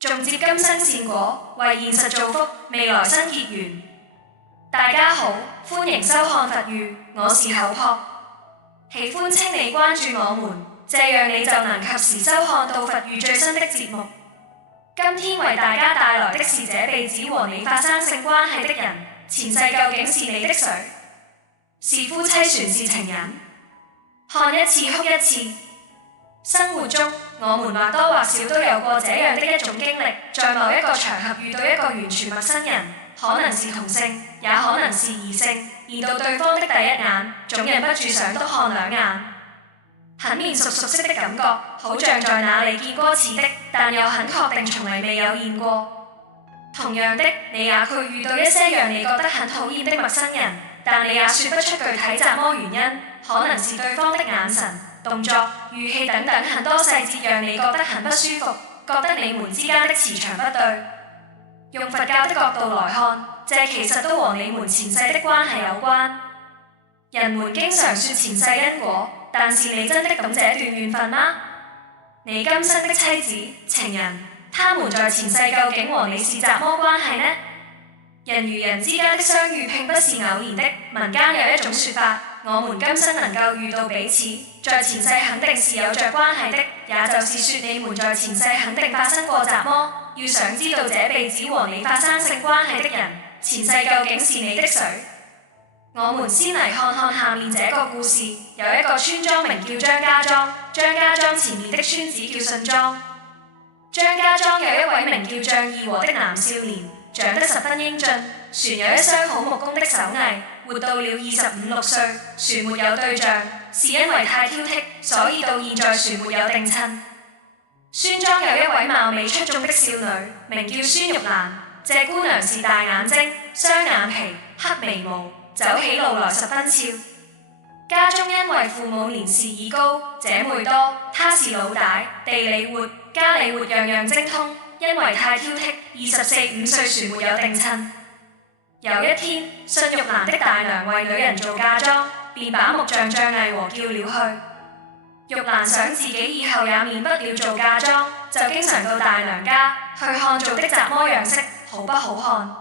種接今生善果，為現實造福，未來生結緣。大家好，歡迎收看佛語，我是口樸。喜歡請你關注我們，這樣你就能及時收看到佛語最新的節目。今天為大家帶來的是這輩子和你發生性關係的人，前世究竟是你的誰？是夫妻船是情人？看一次哭一次。生活中，我們或多或少都有過這樣的一種經歷，在某一個場合遇到一個完全陌生人，可能是同性，也可能是異性，見到對方的第一眼，總忍不住想多看兩眼。很面熟悉的感覺，好像在哪裡見過似的，但又很確定從來未有見過。同樣的，你也會遇到一些讓你覺得很討厭的陌生人，但你也說不出具體怎麼原因，可能是對方的眼神、動作、語氣等等很多細節讓你覺得很不舒服，覺得你們之間的磁場不對。用佛教的角度來看，這其實都和你們前世的關係有關。人們經常說前世因果，但是你真的懂這段緣分嗎？你今生的妻子、情人，他們在前世究竟和你是怎麼關係呢？人與人之間的相遇並不是偶然的，民間有一種說法，我們今生能夠遇到彼此，在前世肯定是有着關係的，也就是說你們在前世肯定發生過雜麼？要想知道這輩子和你發生性關係的人，前世究竟是你的誰？我們先嚟看看下面這個故事。有一個村莊名叫張家莊，張家莊前面的村子叫信莊。張家莊有一位名叫張義和的男少年，長得十分英俊，船有一雙好木工的手藝，活到了25、26歲，船沒有對象，是因為太挑剔，所以到現在船沒有定親。村莊有一位貌美出眾的少女，名叫孫玉蘭。這姑娘是大眼睛、雙眼皮、黑眉毛，走起路來十分俏。家中因為父母年事已高，姐妹多，她是老大，地理活、家理活樣樣精通。因為太挑剔，24、25歲時沒有定親。有一天，信玉蘭的大娘為女人做嫁妝，便把木匠張毅和叫了去。玉蘭想自己以後也免不了做嫁妝，就經常到大娘家去看做的雜麼樣式，好不好看。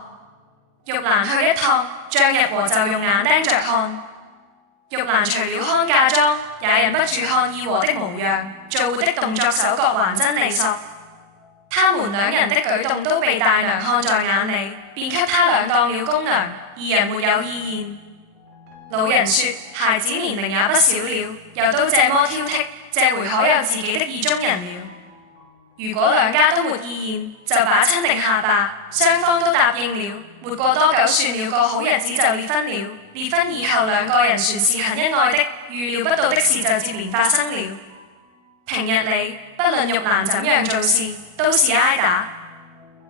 玉蘭去一趟，張日和就用眼盯着看。玉蘭除了看嫁妝，也忍不住看義和的模樣，做活的動作手腳還真利索。他們兩人的舉動都被大娘看在眼裡，便給他倆當了宮娘，二人沒有意見。老人說，孩子年齡也不小了，又都這麼挑剔，這回可有自己的意中人了。如果兩家都沒意見，就把親定下吧。雙方都答應了，沒過多久算了個好日子就離婚了。離婚以後兩個人算是很恩愛的，預料不到的事就接連發生了。平日裡，不論玉蘭怎樣做事，都是挨打。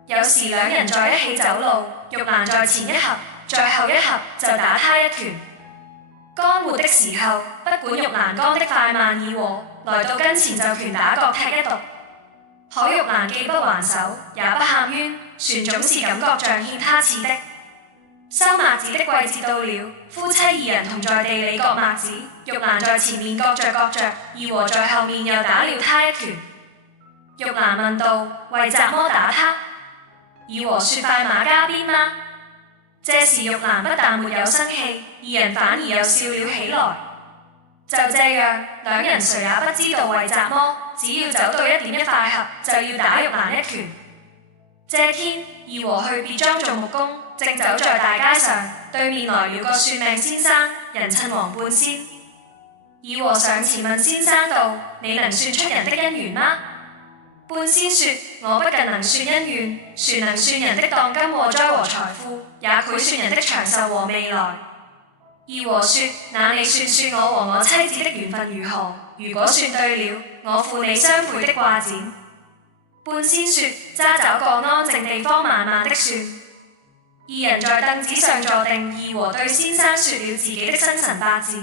有時兩人在一起走路，玉蘭在前一合，在後一合就打他一拳。幹活的時候，不管玉蘭幹的快慢義和，來到跟前就拳打腳踢一毒。可玉蘭既不還手，也不喊冤，船總是感覺像欠他似的。收麥子的季節到了，夫妻二人同在地裡割麥子，玉蘭在前面割着，義和在後面又打了他一拳。玉蘭問道：為什麼打他？義和說：快馬加鞭嗎？這時玉蘭不但沒有生氣，二人反而又笑了起來。就這樣，兩人誰也不知道為什麼，只要走到一點一塊合，就要打玉蘭一拳。這天，義和去別莊做木工，正走在大街上，對面來了個算命先生，人稱黃半仙。義和上前問先生道：你能算出人的姻緣嗎？半仙說：我不僅能算姻緣，船能算人的當今禍災和財富，也許算人的長壽和未來。義和說：那你算我和我妻子的緣分如何？如果算對了，我付你雙倍的掛剪。半仙說：揸找個安靜地方慢慢的算。二人在凳子上坐定，義和對先生說了自己的生辰八字。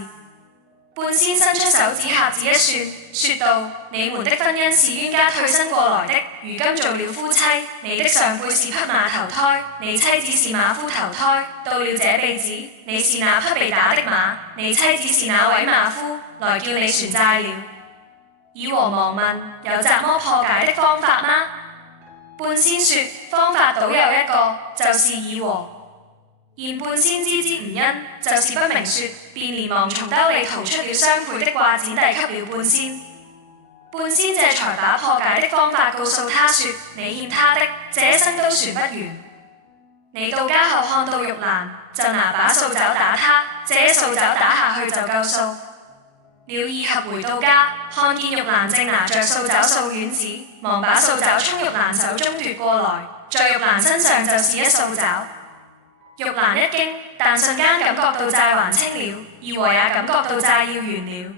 半仙伸出手指瞎子一算，說道：你們的婚姻是冤家退身過來的，如今做了夫妻，你的上輩是匹馬投胎，你妻子是馬夫投胎，到了這輩子，你是那匹被打的馬，你妻子是那位馬夫，來叫你還債了。義和忙問：有怎麼破解的方法嗎？半仙說方法倒有一個，就是以和。現半仙知之唔因，就是不明說，便連忙從兜裡掏出了雙倍的掛剪遞給了半仙。半仙這才把破解的方法告訴他說：你欠他的，這一生都算不完。你到家後看到玉蘭，就拿把掃帚打他，這一掃帚打下去就夠數。了二合回到家，看見玉蘭正拿着掃帚掃院子，忙把掃帚從玉蘭手中奪過來，在玉蘭身上就是一掃帚。玉蘭一驚，但瞬間感覺到債還清了，二和也感覺到債要完了。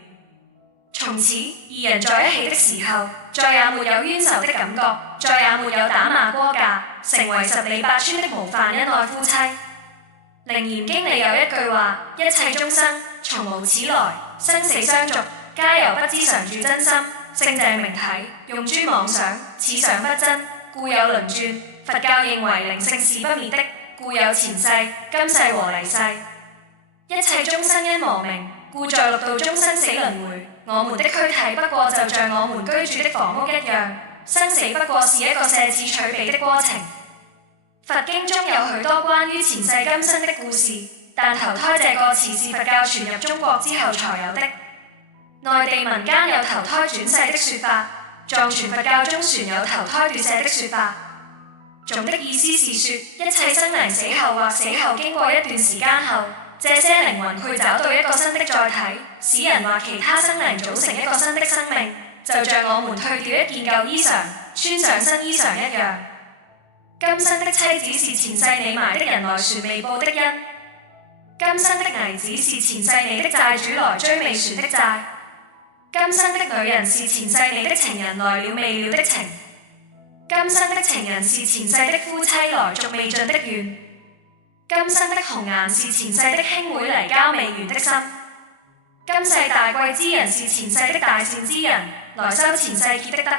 從此二人在一起的時候，再也沒有冤仇的感覺，再也沒有打罵過架，成為十里八村的模範恩愛夫妻。楞嚴經裡有一句話：一切眾生從無始來，生死相續，皆由不知常住真心。聖淨明體，用諸妄想，此想不真，故有輪轉。佛教認為靈性是不滅的，故有前世、今世和嚟世。一切眾生因無明，故在六道中生死輪迴。我們的軀體不過就像我們居住的房屋一樣，生死不過是一個捨此取彼的過程。佛經中有許多關於前世今生的故事，但投胎這個詞是佛教傳入中國之後才有的。內地民間有投胎轉世的說法，藏傳佛教中傳有投胎奪舍的說法。總的意思是說，一切生靈死後或死後經過一段時間後，這些靈魂去找到一個新的載體，使人或其他生靈組成一個新的生命，就像我們退掉一件舊衣裳，穿上新衣裳一樣。今生的妻子是前世你埋的人來船未報的因，今生的兒子是前世你的債主來追未還的債，今生的女人是前世你的情人來了未了的情，今生的情人是前世的夫妻來續未盡的願，今生的紅顏是前世的兄妹嚟交未完的心，今世大貴之人是前世的大善之人來修前世結的德，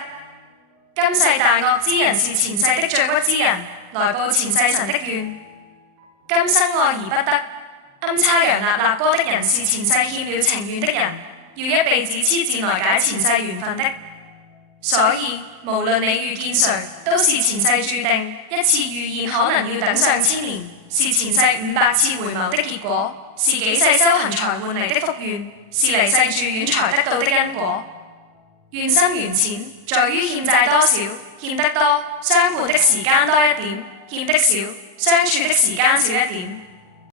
今世大惡之人是前世的罪屈之人來報前世神的願，今生愛而不得，暗叉羊肋肋哥的人是前世欠了情願的人，要一輩子痴纏來解前世緣分的。所以無論你遇見誰，都是前世注定，一次遇見可能要等上千年，是前世500次回眸的結果，是幾世修行才換嚟的福願，是離世住院才得到的因果。願深緣淺，在於欠債多少，欠得多，相伴的時間多一點；欠的少，相處的時間少一點。